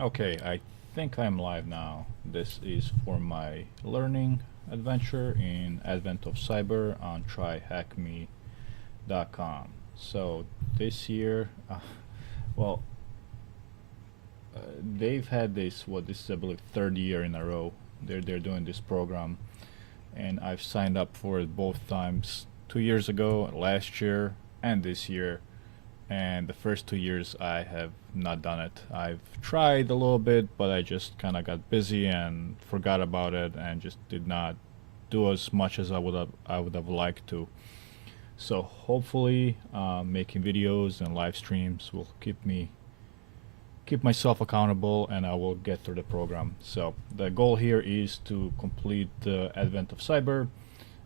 Okay, I think I'm live now. This is for my learning adventure in Advent of Cyber on TryHackMe.com. So this year, well, they've had this is I believe third year in a row. They're doing this program, and I've signed up for it both times, 2 years ago, last year, and this year. And the first 2 years I have not done it. I've tried a little bit, but I just kind of got busy and forgot about it, and just did not do as much as I would have liked to. So hopefully, making videos and live streams will keep myself accountable, and I will get through the program. So the goal here is to complete the Advent of Cyber,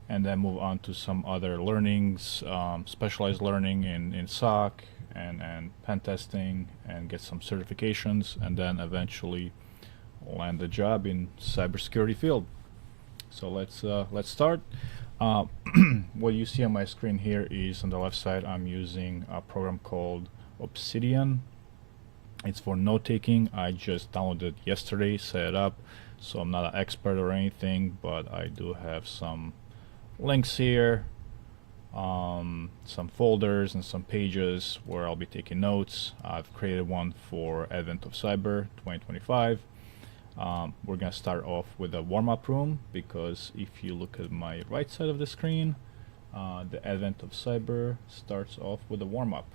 and then move on to some other learnings, specialized learning in SOC and pen testing, and get some certifications, and then eventually land a job in cybersecurity field. So let's start. Uh, what you see on my screen here is on the left side. I'm using a program called Obsidian. It's for note taking. I just downloaded it yesterday, set it up. So I'm not an expert or anything, but I do have some links here, some folders and some pages where I'll be taking notes. I've created one for Advent of Cyber 2025. We're gonna start off with a warm-up room, because if you look at my right side of the screen, the Advent of Cyber starts off with a warm-up.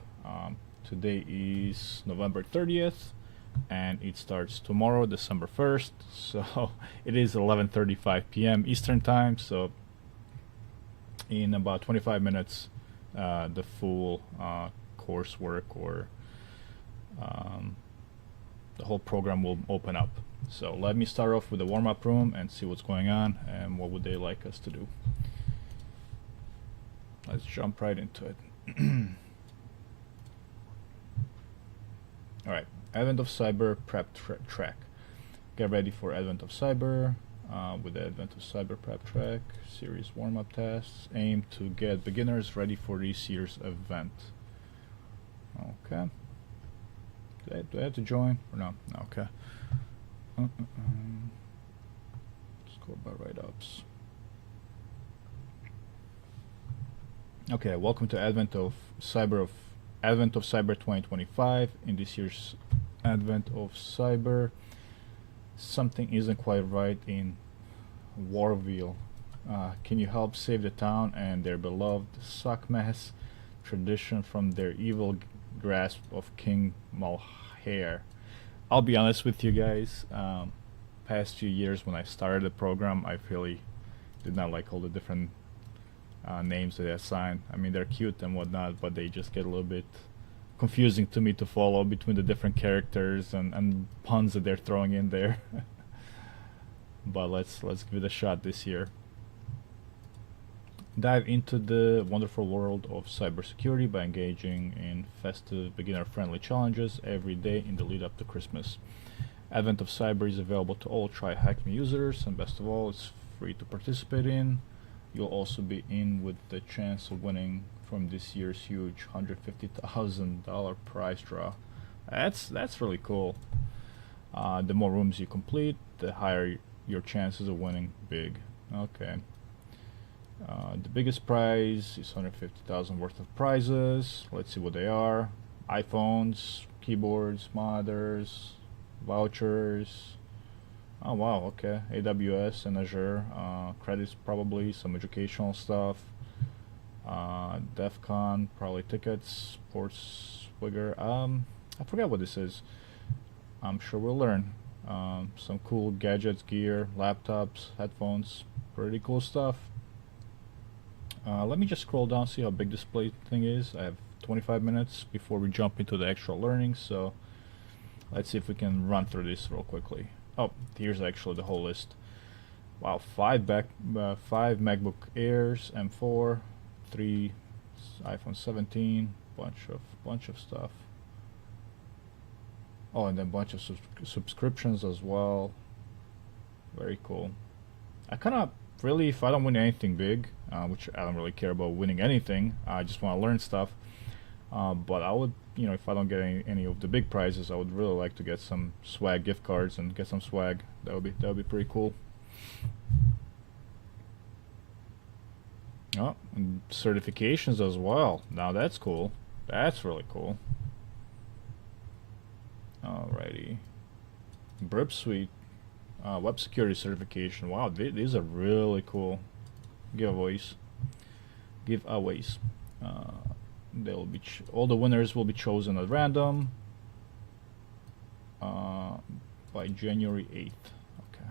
Today is November 30th, and it starts tomorrow, December 1st. So it is 11:35 p.m. Eastern time. So in about 25 minutes, the full coursework, or um, the whole program will open up. So let me start off with the warm-up room and see what's going on and what would they like us to do. Let's jump right into it. All right, Advent of Cyber prep track. Get ready for Advent of Cyber with the Advent of Cyber prep track series warm-up tasks. Aim to get beginners ready for this year's event. Okay. Do I have to join or no? Okay. Let's go by write-ups. Okay, welcome to Advent of Cyber 2025. In this year's Advent of Cyber, something isn't quite right in Warville. Can you help save the town and their beloved Sockmass tradition from their evil grasp of King Malhair? I'll be honest with you guys. Past few years, when I started the program, I really did not like all the different names that they assign. I mean, they're cute and whatnot, but they just get a little bit confusing to me to follow between the different characters and puns that they're throwing in there. But let's give it a shot this year. Dive into the wonderful world of cybersecurity by engaging in festive, beginner-friendly challenges every day in the lead up to Christmas. Advent of Cyber is available to all TryHackMe users, and best of all, it's free to participate in. You'll also be in with the chance of winning from this year's huge $150,000 prize draw. That's really cool. The more rooms you complete, the higher your chances of winning big. Okay. The biggest prize is 150,000 worth of prizes. Let's see what they are. iPhones, keyboards, monitors, vouchers. Oh wow, okay. AWS and Azure, credits probably, some educational stuff. DEF CON, probably tickets, sports figure. I forgot what this is. I'm sure we'll learn. Some cool gadgets, gear, laptops, headphones, pretty cool stuff. Let me just scroll down, see how big this display thing is. I have 25 minutes before we jump into the actual learning, so let's see if we can run through this real quickly. Oh, here's actually the whole list. Wow, five MacBook Airs, M4, 3 iPhone 17, bunch of stuff. Oh, and then a bunch of subscriptions as well. Very cool. I kind of really, if I don't win anything big, which I don't really care about winning anything, I just want to learn stuff. But I would, if I don't get any of the big prizes, I would really like to get some swag gift cards and get some swag. That would be pretty cool. Oh, and certifications as well. Now that's cool. That's really cool. Alrighty. Burp Suite web security certification. Wow, these are really cool giveaways. Giveaways. They'll be all the winners will be chosen at random by January 8th. Okay.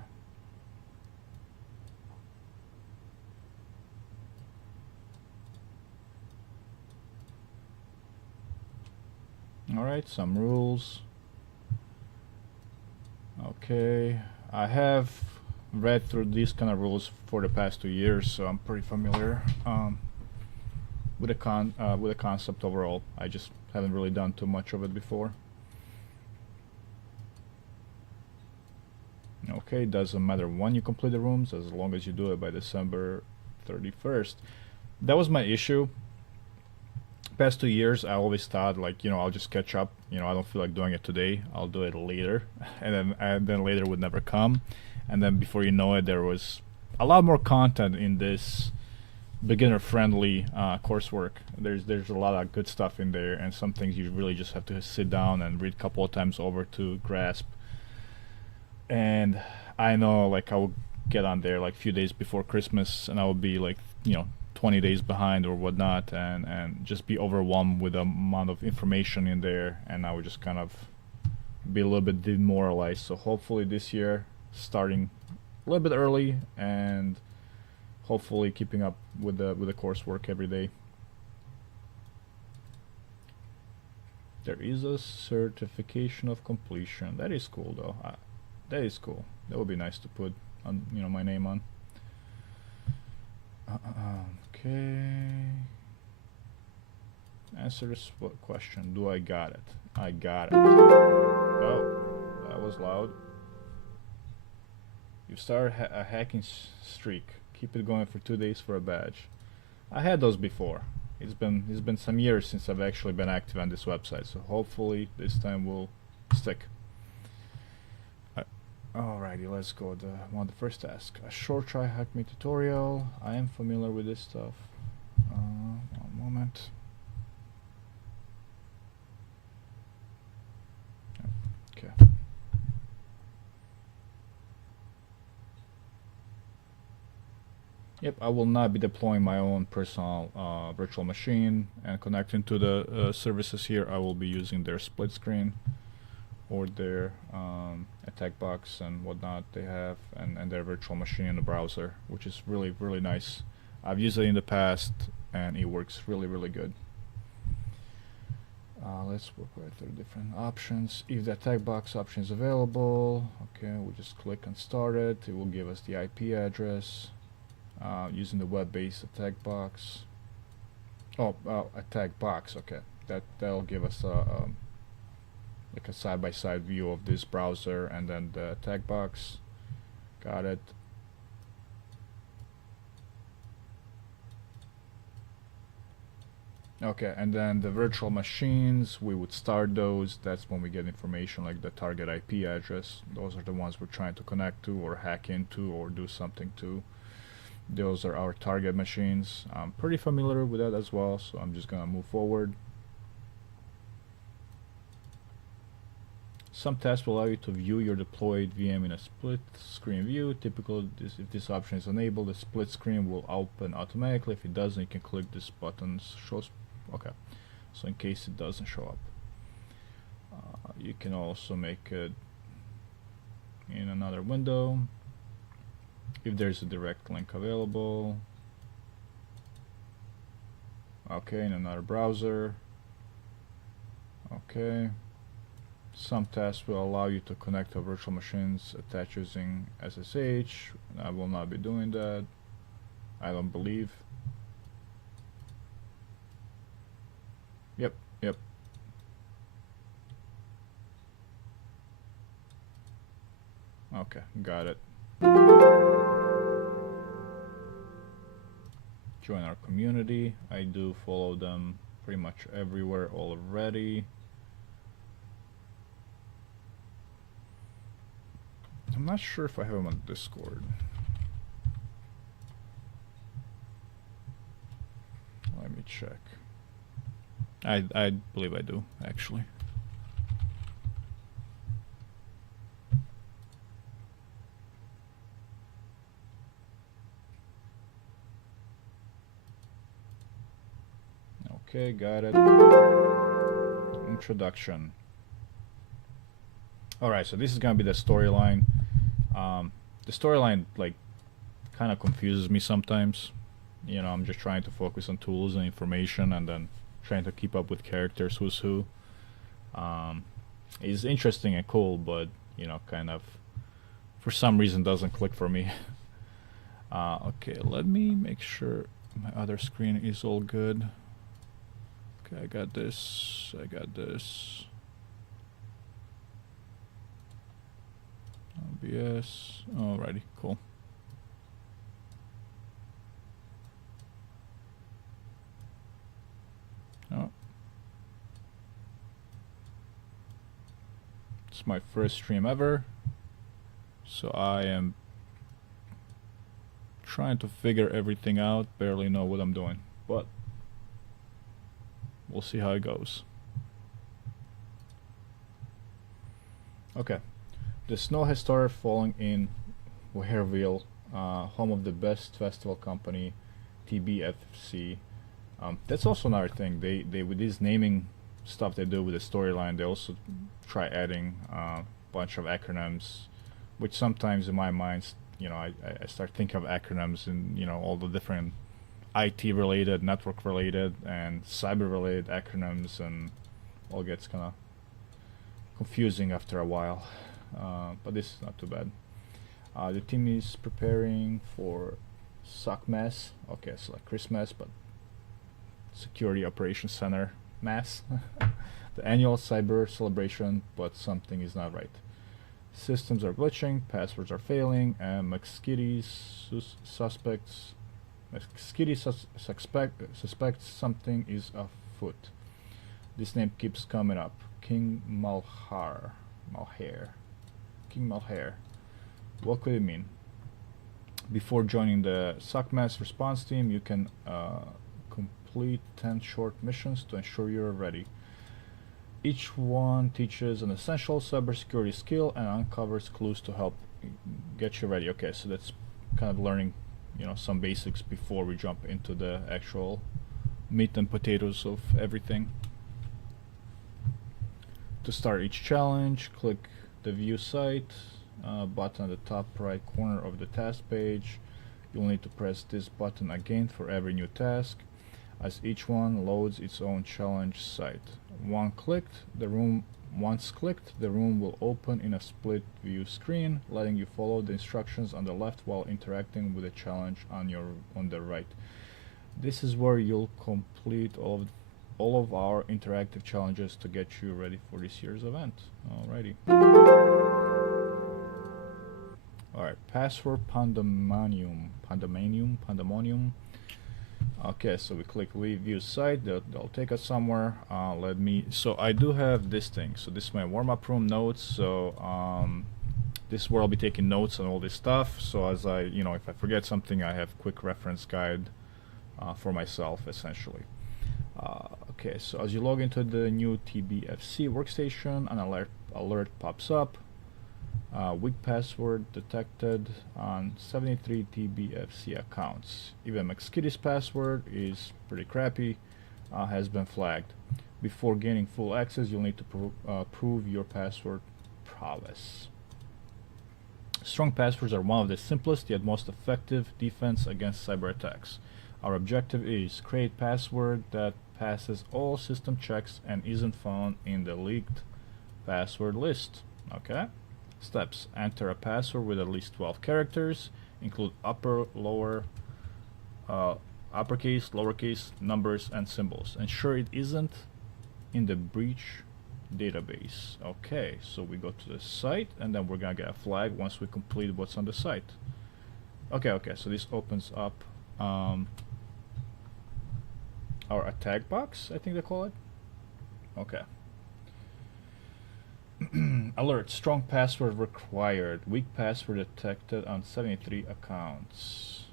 All right, some rules. Okay, I have read through these kind of rules for the past 2 years, so I'm pretty familiar with the concept overall. I just haven't really done too much of it before. Okay, doesn't matter when you complete the rooms, as long as you do it by December 31st. That was my issue. Past 2 years, I always thought, like, I'll just catch up. I don't feel like doing it today. I'll do it later, and then later would never come, and then before you know it, there was a lot more content in this beginner-friendly coursework. There's a lot of good stuff in there, and some things you really just have to sit down and read a couple of times over to grasp. And I know, like, I will get on there like a few days before Christmas, and I will be like, 20 days behind or whatnot, and just be overwhelmed with the amount of information in there, and I would just kind of be a little bit demoralized. So hopefully this year, starting a little bit early, and hopefully keeping up with the coursework every day. There is a certification of completion. That is cool, though. That is cool. That would be nice to put on, my name on. Okay. Answer this question. Do I got it? I got it. Oh, that was loud. You started a hacking streak. Keep it going for 2 days for a badge. I had those before. It's been some years since I've actually been active on this website, so hopefully this time will stick. Alrighty, let's go. The first task. A short TryHackMe tutorial. I am familiar with this stuff. One moment. Okay. Yep, I will not be deploying my own personal virtual machine and connecting to the services here. I will be using their split screen or their attack box and whatnot they have, and their virtual machine in the browser, which is really, really nice. I've used it in the past and it works really, really good. Let's work right through different options. If the attack box option is available, okay, we'll just click on start it. It will give us the IP address using the web-based attack box. Attack box, okay. That'll give us like a side-by-side view of this browser and then the attack box. Got it. Okay, and then the virtual machines, we would start those. That's when we get information like the target IP address. Those are the ones we're trying to connect to or hack into or do something to. Those are our target machines. I'm pretty familiar with that as well, so I'm just gonna move forward. Some tests will allow you to view your deployed VM in a split screen view. Typically, if this option is enabled, the split screen will open automatically. If it doesn't, you can click this button. Okay, so in case it doesn't show up, you can also make it in another window if there's a direct link available. Okay, in another browser. Okay. Some tests will allow you to connect to virtual machines attached using SSH. I will not be doing that, I don't believe. Yep. Okay, got it. Join our community. I do follow them pretty much everywhere already. I'm not sure if I have him on Discord. Let me check. I believe I do, actually. Okay, got it. Introduction. Alright, so this is gonna be the storyline. The storyline, like, kind of confuses me sometimes. You know, I'm just trying to focus on tools and information and then trying to keep up with characters, who's who. It's interesting and cool, but, you know, kind of, for some reason, doesn't click for me. Okay, let me make sure my other screen is all good. Okay, I got this, I got this. OBS, alrighty, cool. Oh. It's my first stream ever, so I am trying to figure everything out, barely know what I'm doing, but we'll see how it goes. Okay, the snow has started falling in Wareville, home of the best festival company, TBFC. That's also another thing. They with this naming stuff they do with the storyline, they also try adding a bunch of acronyms, which sometimes in my mind, you know, I start thinking of acronyms and, you know, all the different IT related, network related, and cyber related acronyms, and all gets kind of confusing after a while. But this is not too bad. The team is preparing for SOCMAS. Okay, so like Christmas, but Security Operations Center Mass. The annual cyber celebration, but something is not right. Systems are glitching, passwords are failing, and suspects something is afoot. This name keeps coming up. King Malhar. King Malhar. What could it mean? Before joining the SOCMAS response team, you can complete 10 short missions to ensure you're ready. Each one teaches an essential cybersecurity skill and uncovers clues to help get you ready. Okay, so that's kind of learning, you know, some basics before we jump into the actual meat and potatoes of everything. To start each challenge, click the View Site button at the top right corner of the task page. You'll need to press this button again for every new task, as each one loads its own challenge site. Once clicked, the room will open in a split view screen, letting you follow the instructions on the left while interacting with the challenge on the right. This is where you'll complete all of our interactive challenges to get you ready for this year's event. Alrighty. Alright, password pandemonium. Okay, so we click leave view site. They'll take us somewhere. So I do have this thing. So this is my warm-up room notes. So this is where I'll be taking notes on all this stuff. So as I, you know, if I forget something, I have quick reference guide for myself, essentially. Okay, so as you log into the new TBFC workstation, an alert pops up. Weak password detected on 73 TBFC accounts. Even McSkitty's password is pretty crappy, has been flagged. Before gaining full access, you'll need to prove your password prowess. Strong passwords are one of the simplest yet most effective defense against cyber attacks. Our objective is create password that passes all system checks and isn't found in the leaked password list. Okay? Steps: enter a password with at least 12 characters, include uppercase, lowercase, numbers, and symbols. Ensure it isn't in the breach database. Okay, so we go to the site, and then we're gonna get a flag once we complete what's on the site. Okay, so this opens up our attack box, I think they call it. Okay. Alert, strong password required. Weak password detected on 73 accounts.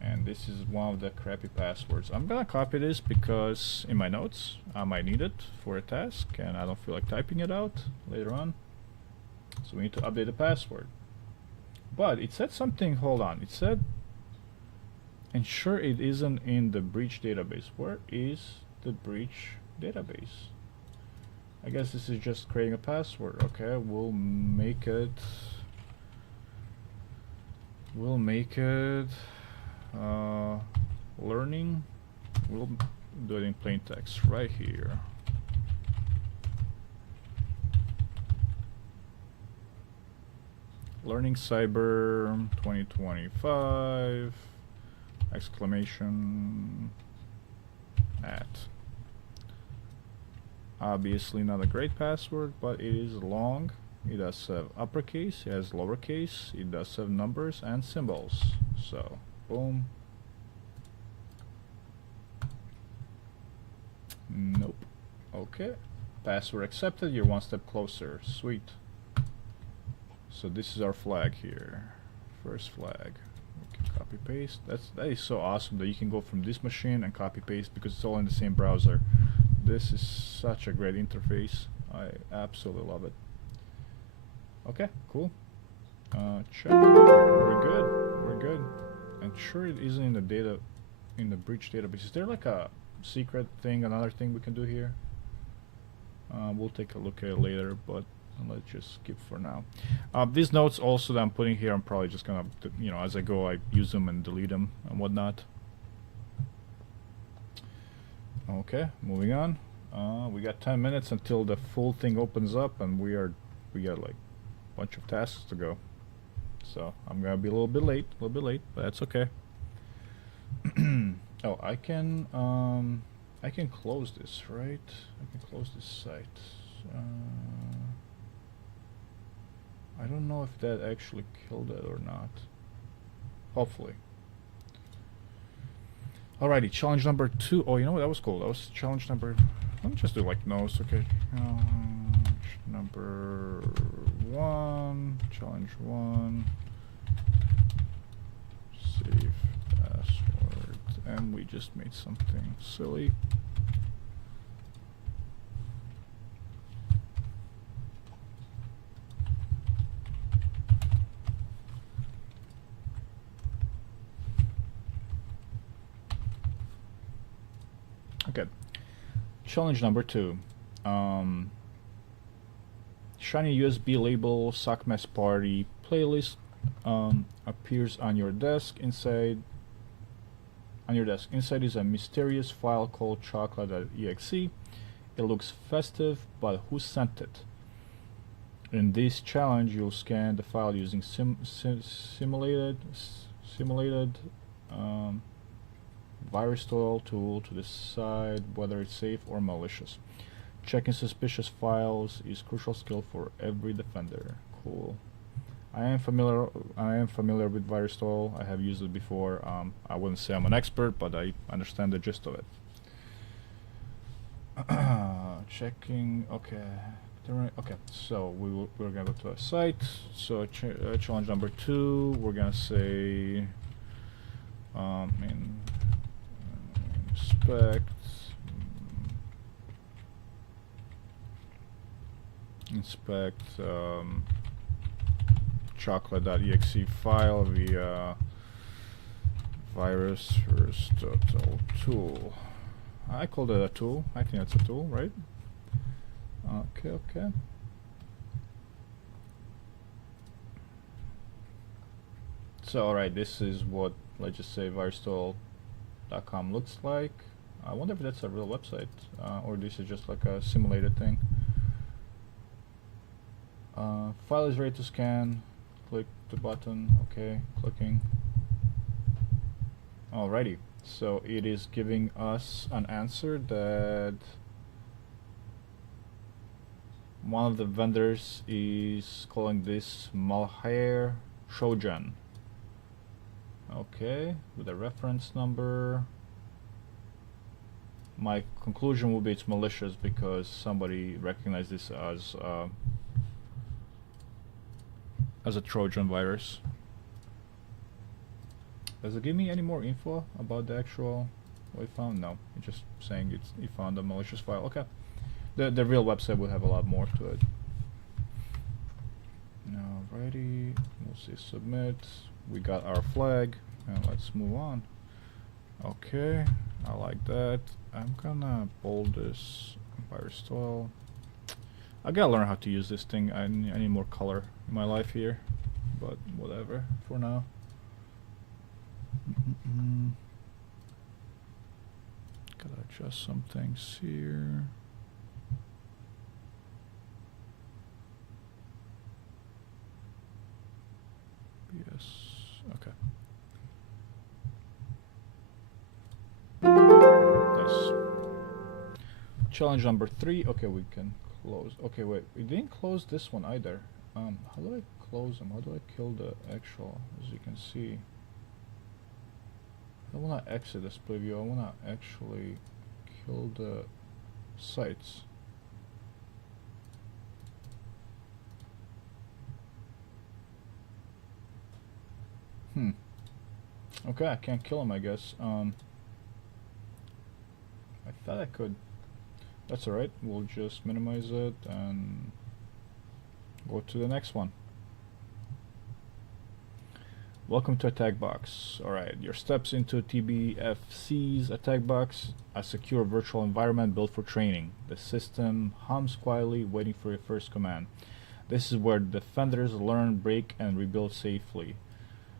And this is one of the crappy passwords. I'm gonna copy this because in my notes I might need it for a task and I don't feel like typing it out later on. So we need to update the password. But it said something, hold on, it said ensure it isn't in the breach database. Where is the breach database? I guess this is just creating a password. Okay, we'll make it learning. We'll do it in plain text right here. Learning Cyber 2025 exclamation at. Obviously not a great password, but it is long. It does have uppercase, it has lowercase, it does have numbers and symbols. So, boom. Nope. Okay. Password accepted, you're one step closer. Sweet. So this is our flag here. First flag. We can copy paste. That is so awesome that you can go from this machine and copy paste because it's all in the same browser. This is such a great interface. I absolutely love it. Okay, cool. Check. We're good. We're good. And sure it isn't in the data, in the breach database. Is there like a secret thing, another thing we can do here? We'll take a look at it later, but let's just skip for now. These notes also that I'm putting here, I'm probably just gonna, you know, as I go, I use them and delete them and whatnot. Okay, moving on. We got 10 minutes until the full thing opens up, and we got like a bunch of tasks to go. So I'm gonna be a little bit late, but that's okay. Oh, I can close this, right? I can close this site. I don't know if that actually killed it or not. Hopefully. Alrighty, challenge number 2. Oh, you know what? That was cool. That was challenge number... Let me just do like no's, okay. Challenge number 1. Challenge 1. Save password. And we just made something silly. Okay. Challenge number 2. Shiny USB label Sockmess Party playlist appears on your desk. Inside is a mysterious file called chocolate.exe. It looks festive, but who sent it? In this challenge, you'll scan the file using simulated VirusTotal tool to decide whether it's safe or malicious. Checking suspicious files is crucial skill for every defender. Cool. I am familiar with VirusTotal. I have used it before. I wouldn't say I'm an expert, but I understand the gist of it. Checking. Okay. Okay. So we're gonna go to a site. So challenge number 2. We're gonna say inspect chocolate.exe file via VirusTotal tool. I called it a tool. I think it's a tool, right? Okay. So alright, this is what, let's just say, VirusTotal.com looks like. I wonder if that's a real website, or this is just like a simulated thing. File is ready to scan. Click the button. Okay, clicking. Alrighty, so it is giving us an answer that one of the vendors is calling this Malhair Trojan. Okay, with a reference number. My conclusion will be it's malicious because somebody recognized this as a Trojan virus. Does it give me any more info about the actual what it found? No, it's just saying it found a malicious file. Okay, the real website would have a lot more to it. Alrighty, we'll see submit. We got our flag, and let's move on. Okay, I like that. I'm gonna bold this virus 12. I gotta learn how to use this thing. I need more color in my life here, but whatever for now. Gotta adjust some things here. Yes, okay. Nice. Challenge number 3. Okay, we can close. Okay, wait, we didn't close this one either. How do I close them? How do I kill the actual? As you can see, I wanna exit this preview. I wanna actually kill the sites. Okay, I can't kill him, I guess. I thought I could. That's alright. We'll just minimize it and go to the next one. Welcome to Attack Box. Alright, your steps into TBFC's Attack Box, a secure virtual environment built for training. The system hums quietly, waiting for your first command. This is where defenders learn, break, and rebuild safely.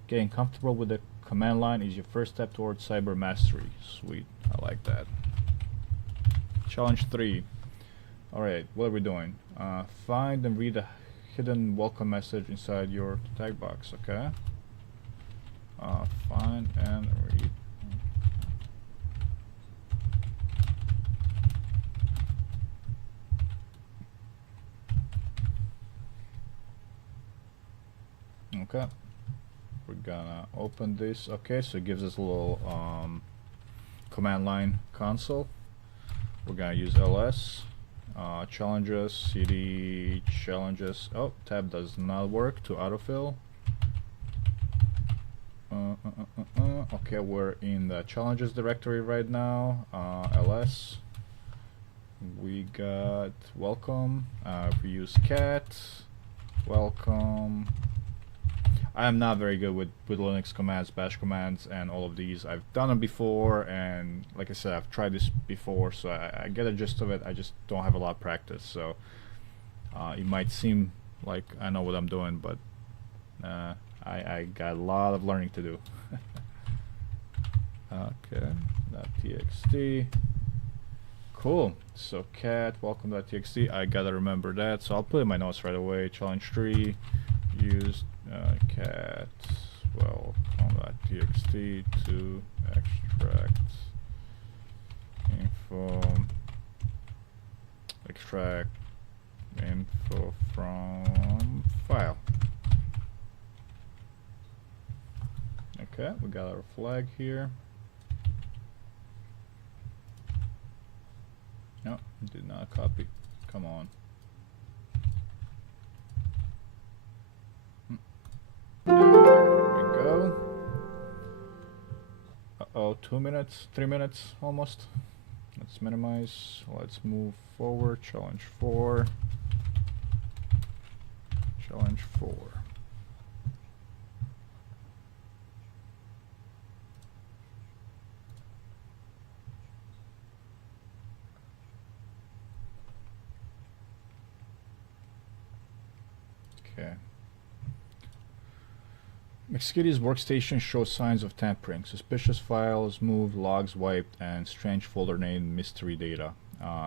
Getting comfortable with the command line is your first step towards cyber mastery. Sweet, I like that. Challenge 3. Alright, what are we doing? Find and read a hidden welcome message inside your Attack Box, okay? Find and read. Okay, we're gonna open this. Okay, so it gives us a little command line console. We're gonna use ls challenges, cd challenges. Oh, tab does not work to autofill. Okay, we're in the challenges directory right now. ls. We got welcome. We use cat. Welcome. I am not very good with Linux commands, bash commands, and all of these. I've done them before, and like I said, I've tried this before, so I get a gist of it. I just don't have a lot of practice, so it might seem like I know what I'm doing, but I got a lot of learning to do. Okay, .txt. Cool. So cat welcome.txt. I gotta remember that, so I'll put it in my notes right away. Challenge 3. Use cat welcome.txt to extract info from file. Okay, we got our flag here. No, did not copy. Come on. There we go. Uh-oh, 2 minutes, 3 minutes almost. Let's minimize. Let's move forward. Challenge 4. Challenge 4. Okay. McSkitty's workstation shows signs of tampering. Suspicious files moved, logs wiped, and strange folder name mystery data.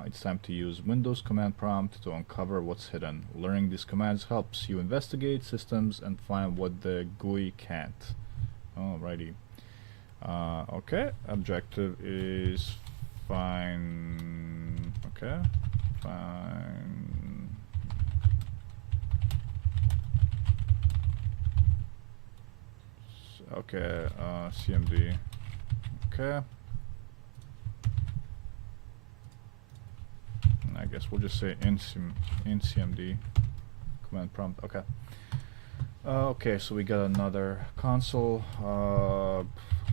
It's time to use Windows command prompt to uncover what's hidden. Learning these commands helps you investigate systems and find what the GUI can't. Alrighty. Okay, objective is find. Okay, find. Okay, CMD. Okay. guess we'll just say ncmd command prompt. Okay. Okay, so we got another console.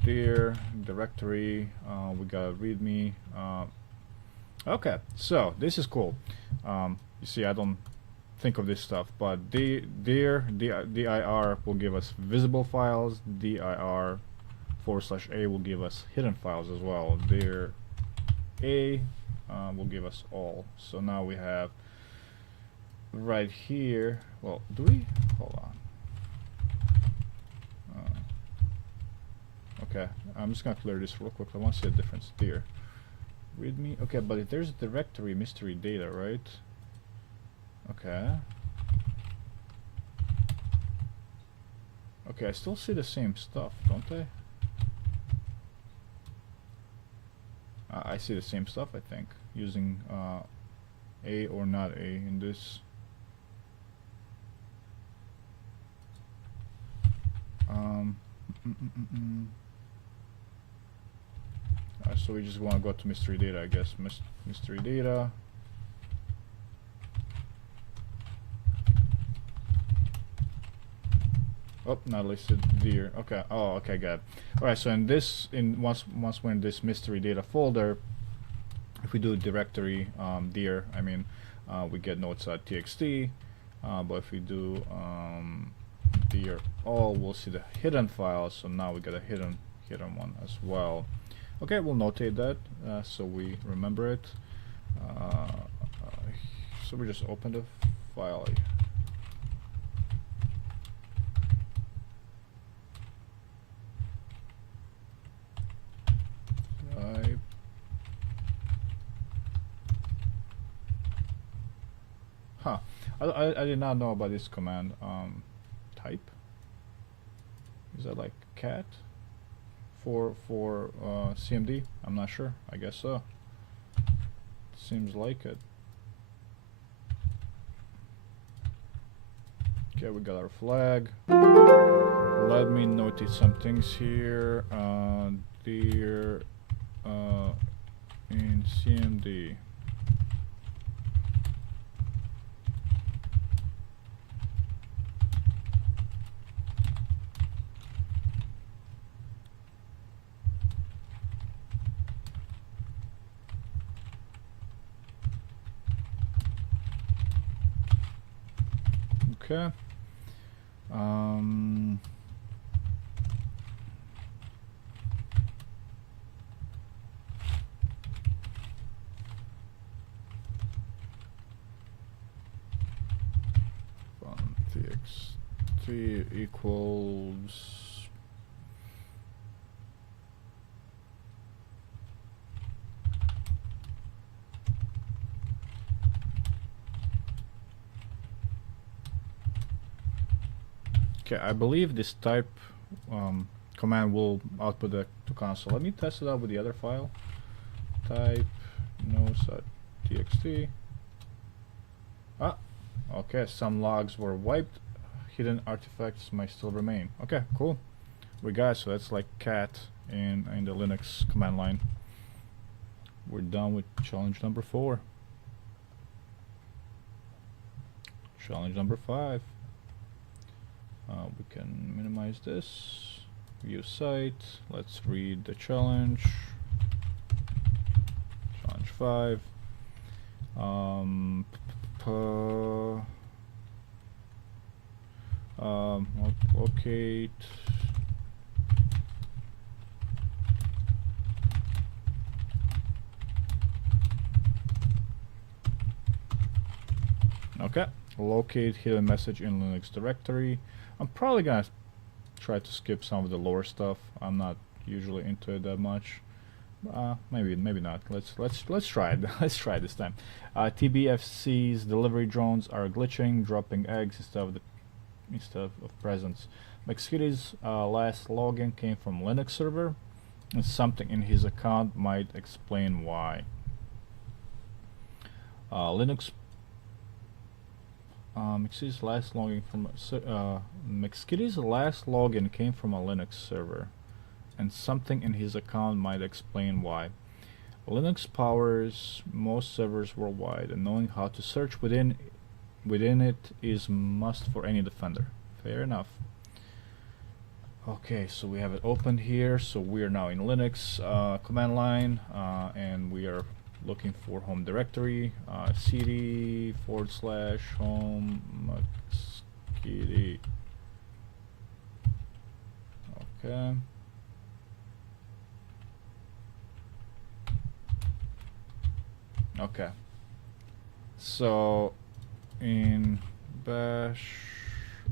Dir directory. We got readme. Okay, so this is cool. You see, I don't think of this stuff, but dir will give us visible files. dir /a will give us hidden files as well. Dir a will give us all. So now we have right here. Well, do we? Hold on. Okay, I'm just gonna clear this real quick. I want to see a difference there. Readme. Okay, but if there's a directory mystery data, right? Okay. Okay, I still see the same stuff, don't I? I see the same stuff, I think, using A or not A in this. So we just want to go to mystery data, I guess. Mystery data. Oh, not listed there. Okay. Oh, okay, got it. All right. So in this, once we're in this mystery data folder, if we do directory dir, I mean, we get notes.txt. But if we do dir all, we'll see the hidden files. So now we got a hidden one as well. Okay, we'll notate that so we remember it. So we just open the file. Huh. I did not know about this command. Type? Is that like cat? For CMD? I'm not sure. I guess so. Seems like it. Okay, we got our flag. Let me notate some things here. Dir in CMD. Okay. txt equals okay, I believe this type command will output the to console. Let me test it out with the other file. Type notes.txt. Ah, okay, some logs were wiped. Hidden artifacts might still remain. Okay, cool. We got it. So that's like cat in the Linux command line. We're done with challenge number 4. Challenge number 5. We can minimize this. View site. Let's read the challenge. Challenge 5. Locate. Okay. Locate hidden message in Linux directory. I'm probably gonna try to skip some of the lower stuff. I'm not usually into it that much. Maybe not. Let's try it. Let's try this time. TBFC's delivery drones are glitching, dropping eggs instead of presents. McSkitty's last login came from Linux server, and something in his account might explain why. McSkitty's last login came from a Linux server, and something in his account might explain why. Linux powers most servers worldwide, and knowing how to search within it is must for any defender. Fair enough. Okay, so we have it open here. So we are now in Linux command line, and we are looking for home directory, cd / home mosquito. Okay. Okay. So in bash,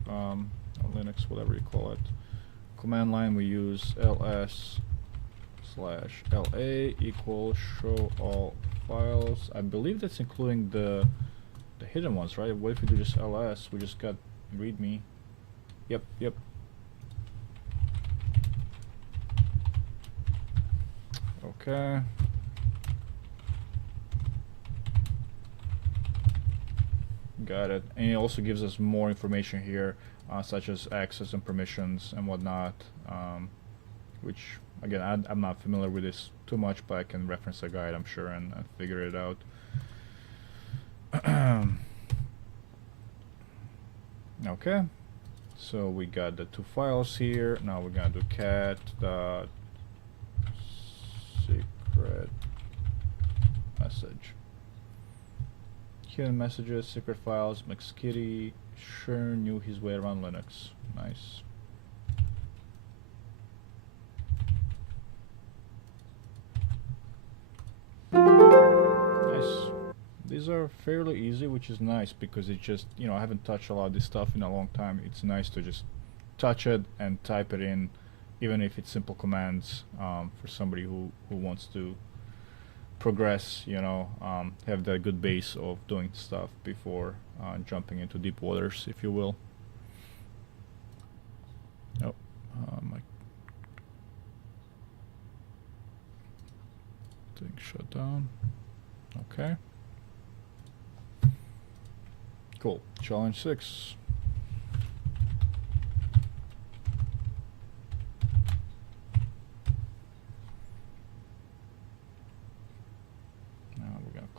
Linux, whatever you call it, command line, we use ls/la equals show all files. I believe that's including the hidden ones, right? What if we do just ls? We just got readme. Yep. Okay. Got it. And it also gives us more information here, such as access and permissions and whatnot, which again I'm not familiar with this too much, but I can reference a guide, I'm sure, and figure it out. Okay, so we got the 2 files here. Now we're gonna do cat.secret message. Hidden messages, secret files, McSkitty sure knew his way around Linux. Nice. Nice. These are fairly easy, which is nice because it just, you know, I haven't touched a lot of this stuff in a long time. It's nice to just touch it and type it in, even if it's simple commands, for somebody who wants to progress, you know, have that good base of doing stuff before jumping into deep waters, if you will. Oh, my thing shut down. Okay. Cool. Challenge 6.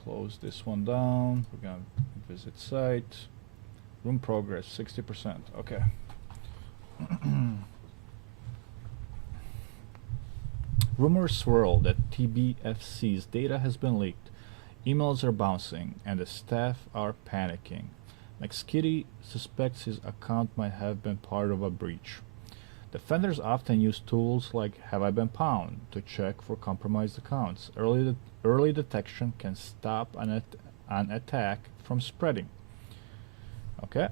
Close this one down. We're gonna visit site. Room progress 60%. Okay. Rumors swirl that TBFC's data has been leaked. Emails are bouncing, and the staff are panicking. McSkitty suspects his account might have been part of a breach. Defenders often use tools like Have I Been Pwned to check for compromised accounts. Early detection can stop an attack from spreading. Okay.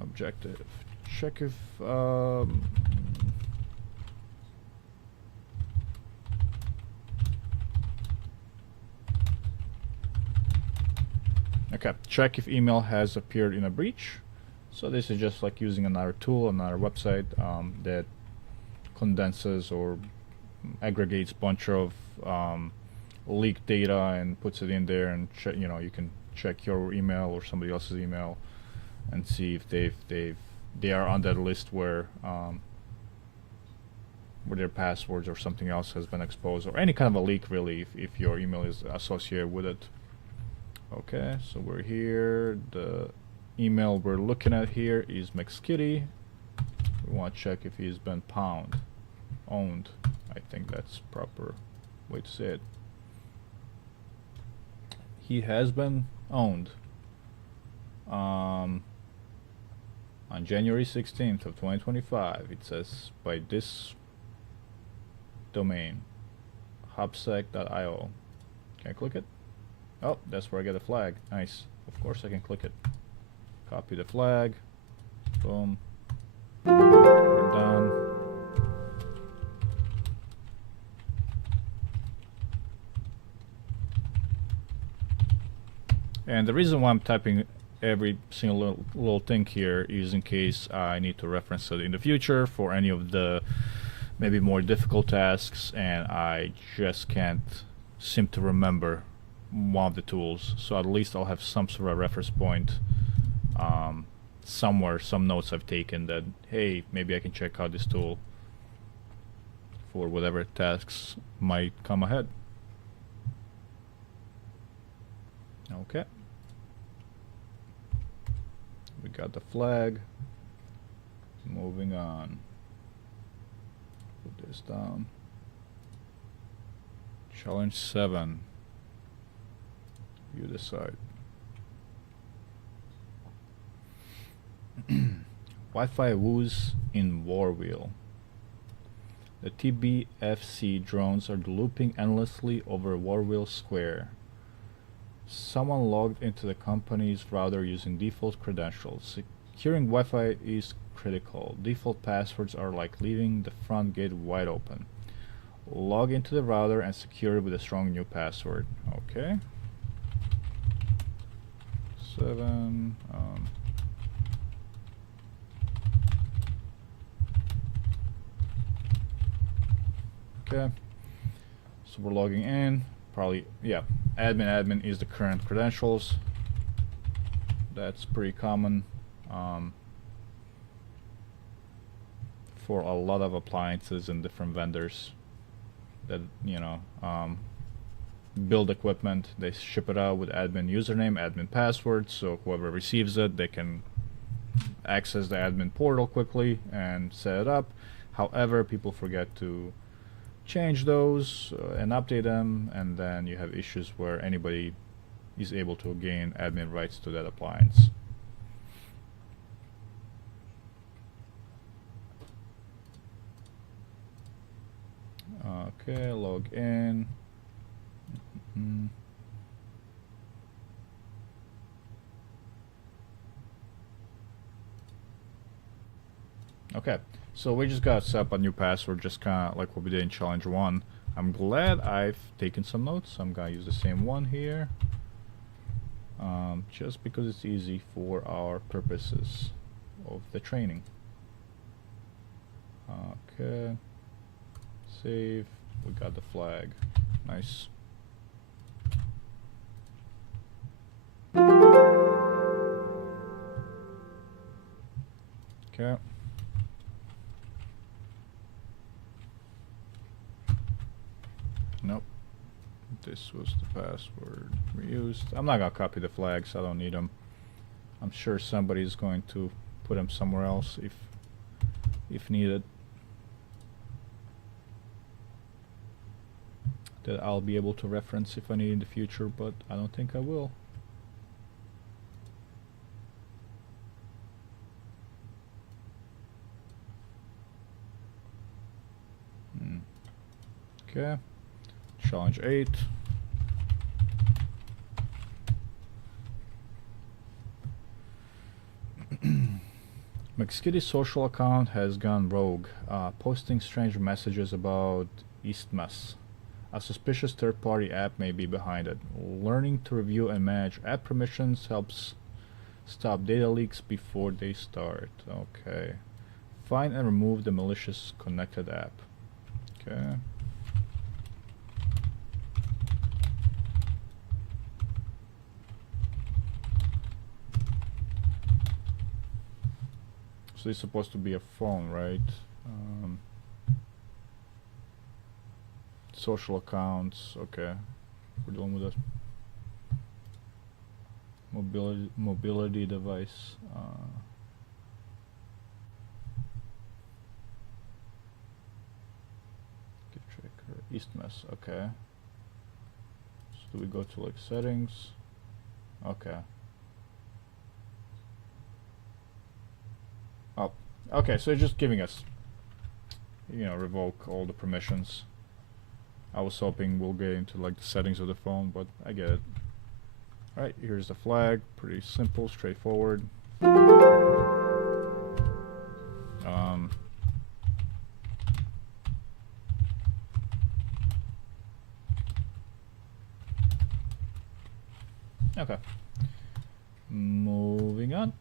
Objective. Check if okay. Check if email has appeared in a breach. So this is just like using another tool, another website that condenses or aggregates a bunch of leaked data and puts it in there, and you know, you can check your email or somebody else's email and see if they are on that list where their passwords or something else has been exposed, or any kind of a leak really, if your email is associated with it. Okay, so we're here. The email we're looking at here is McSkitty. We want to check if he's been owned. I think that's proper way to say it. He has been owned on January 16th of 2025. It says by this domain, hubsec.io. Can I click it? Oh, that's where I get a flag. Nice. Of course I can click it. Copy the flag. Boom. We're done. And the reason why I'm typing every single little thing here is in case I need to reference it in the future for any of the maybe more difficult tasks, and I just can't seem to remember one of the tools. So at least I'll have some sort of reference point somewhere, some notes I've taken that, hey, maybe I can check out this tool for whatever tasks might come ahead. Okay. We got the flag. Moving on. Put this down. Challenge 7. You decide. Wi-Fi woos in Warwheel. The TBFC drones are looping endlessly over Warwheel Square. Someone logged into the company's router using default credentials. Securing Wi-Fi is critical. Default passwords are like leaving the front gate wide open. Log into the router and secure it with a strong new password. Okay. 7. Okay. So we're logging in. Probably, yeah. Admin is the current credentials. That's pretty common for a lot of appliances and different vendors that, you know, build equipment. They ship it out with admin username, admin password, so whoever receives it, they can access the admin portal quickly and set it up. However, people forget to change those and update them, and then you have issues where anybody is able to gain admin rights to that appliance. Okay, log in. Okay, so we just got set up a new password, just kind of like what we did in challenge 1. I'm glad I've taken some notes. I'm gonna use the same one here, just because it's easy for our purposes of the training. Okay, save. We got the flag. Nice. Okay. Nope. This was the password we used. I'm not gonna copy the flags. I don't need them. I'm sure somebody's going to put them somewhere else if needed. That I'll be able to reference if I need in the future, but I don't think I will. Okay. Challenge 8. McSkitty's social account has gone rogue, posting strange messages about Eastmas. A suspicious third-party app may be behind it. Learning to review and manage app permissions helps stop data leaks before they start. Okay. Find and remove the malicious connected app. Okay. So it's supposed to be a phone, right? Social accounts, okay. We're dealing with a mobility device. Get tracker, Eastmas, okay. So do we go to like settings? Okay. Oh, okay, so it's just giving us, you know, revoke all the permissions. I was hoping we'll get into like the settings of the phone, but I get it. Alright, here's the flag. Pretty simple, straightforward. Okay. Moving on.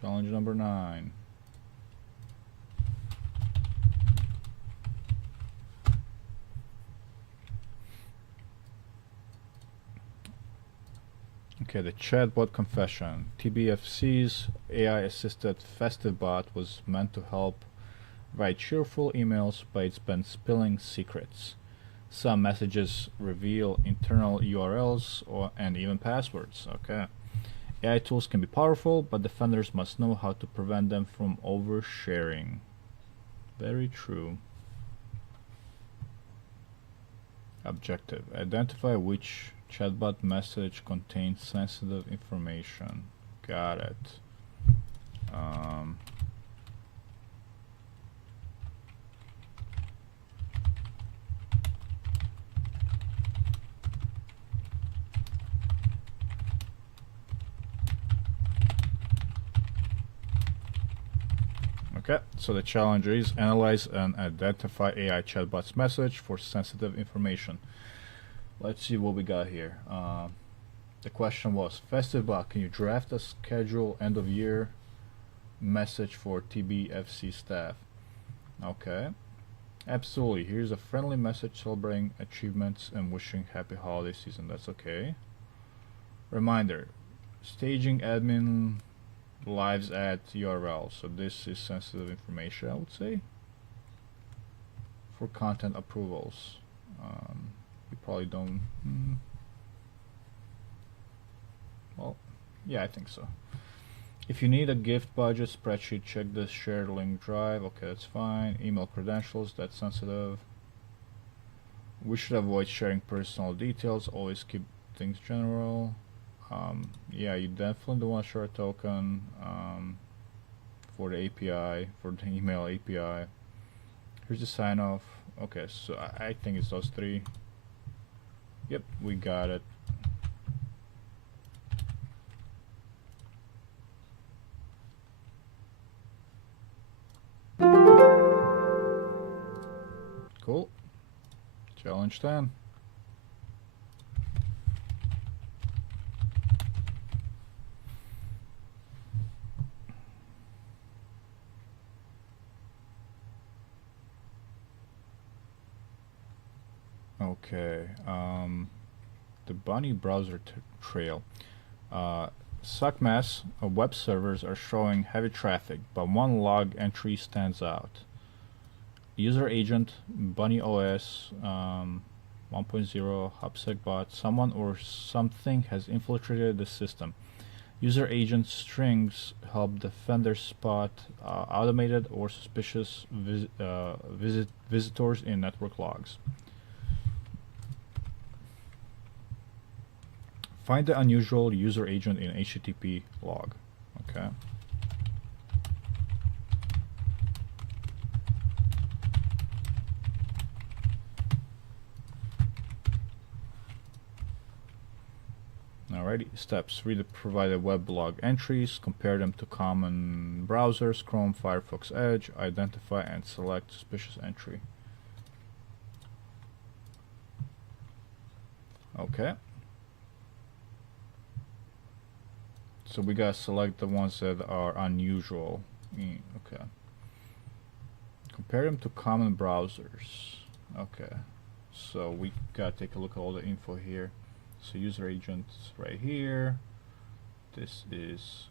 Challenge number 9. Okay, the chatbot confession. TBFC's AI-assisted festive bot was meant to help write cheerful emails, but it's been spilling secrets. Some messages reveal internal URLs and even passwords. Okay. AI tools can be powerful, but defenders must know how to prevent them from oversharing. Very true. Objective: identify which chatbot message contains sensitive information. Got it. Okay, so the challenge is analyze and identify AI chatbot's message for sensitive information. Let's see what we got here. The question was, FestiveBot, can you draft a schedule end of year message for TBFC staff? Okay, absolutely. Here's a friendly message celebrating achievements and wishing happy holiday season. That's okay. Reminder, staging admin lives at URL. So this is sensitive information, I would say, for content approvals. You probably don't. Well, yeah, I think so. If you need a gift budget spreadsheet, check the shared link drive. Okay, that's fine. Email credentials, that's sensitive. We should avoid sharing personal details. Always keep things general. Yeah, you definitely don't want to share a token for the API, for the email API. Here's the sign off. Okay, so I think it's those three. Yep, we got it. Cool. Challenge 10. Okay, the Bunny browser trail. SuckMess web servers are showing heavy traffic, but one log entry stands out. User agent, Bunny OS 1.0, HubSecBot, someone or something has infiltrated the system. User agent strings help defenders spot automated or suspicious visitors in network logs. Find the unusual user agent in HTTP log. Okay. Alrighty, steps. Read the provided weblog entries, compare them to common browsers, Chrome, Firefox, Edge, identify and select suspicious entry. Okay. So we gotta select the ones that are unusual. Okay. Compare them to common browsers. Okay. So we gotta take a look at all the info here. So user agents right here. This is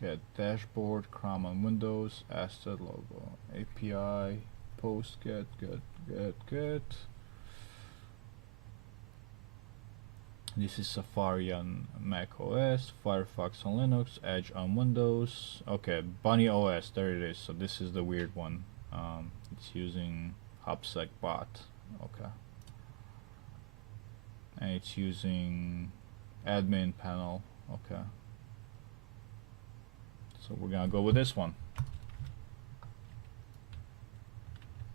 get dashboard, Chrome on Windows, asset logo, API, post, get. This is Safari on Mac OS, Firefox on Linux, Edge on Windows. Okay, Bunny OS, there it is. So this is the weird one. It's using HubSecBot. Okay. And it's using admin panel. Okay. So we're gonna go with this one.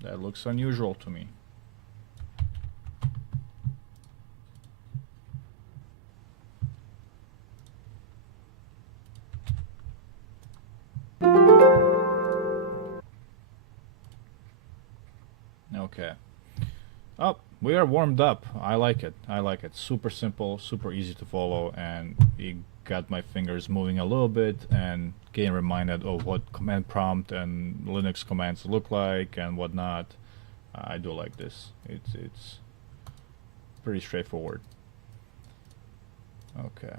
That looks unusual to me. Okay. Oh, we are warmed up. I like it. I like it. Super simple, super easy to follow, and it got my fingers moving a little bit and getting reminded of what command prompt and Linux commands look like and whatnot. I do like this. It's pretty straightforward. Okay.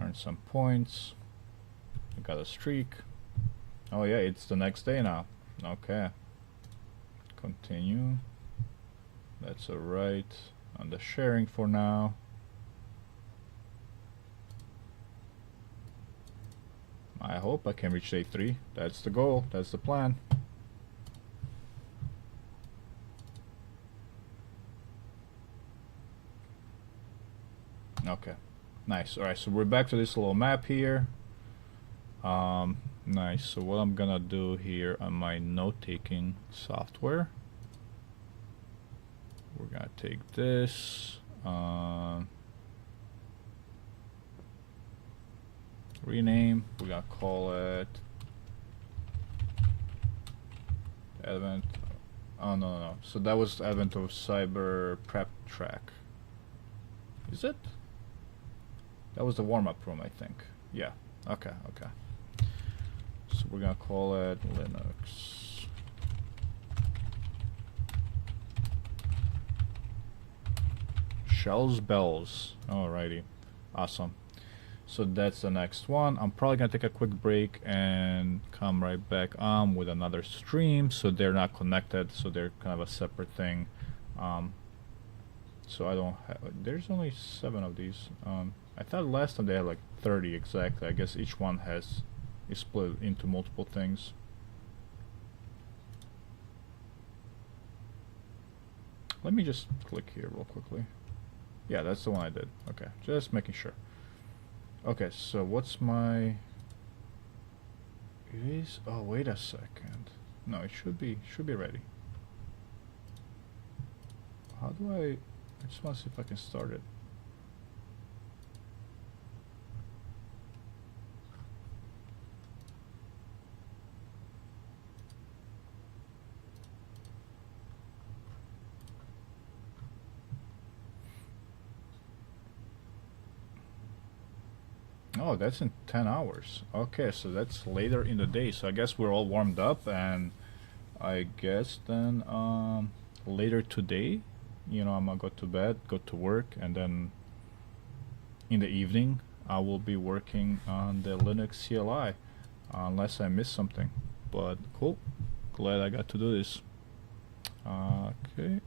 Earn some points. I got a streak. Oh yeah, it's the next day now. Okay. Continue. That's alright. On the sharing for now. I hope I can reach day 3. That's the goal. That's the plan. Okay. Nice. Alright, so we're back to this little map here. Nice. So what I'm gonna do here on my note-taking software, we're gonna take this, rename, we're gonna call it Advent. Oh no. So that was Advent of Cyber Prep Track. Is it? That was the warm-up room, I think. Yeah. Okay. So we're gonna call it Linux. Shells Bells. Alrighty. Awesome. So that's the next one. I'm probably gonna take a quick break and come right back on with another stream, so they're not connected, so they're kind of a separate thing. So I don't have, there's only 7 of these. I thought last time they had like 30 exactly. I guess each one is split into multiple things. Let me just click here real quickly. Yeah, that's the one I did. Okay, just making sure. Okay, so what's my... It is... Oh, wait a second. No, it should be ready. How do I just want to see if I can start it. Oh, that's in 10 hours. Okay, so that's later in the day. So I guess we're all warmed up, and I guess then later today, you know, I'm gonna go to bed, go to work, and then in the evening I will be working on the Linux CLI, unless I miss something. But cool, glad I got to do this. Okay.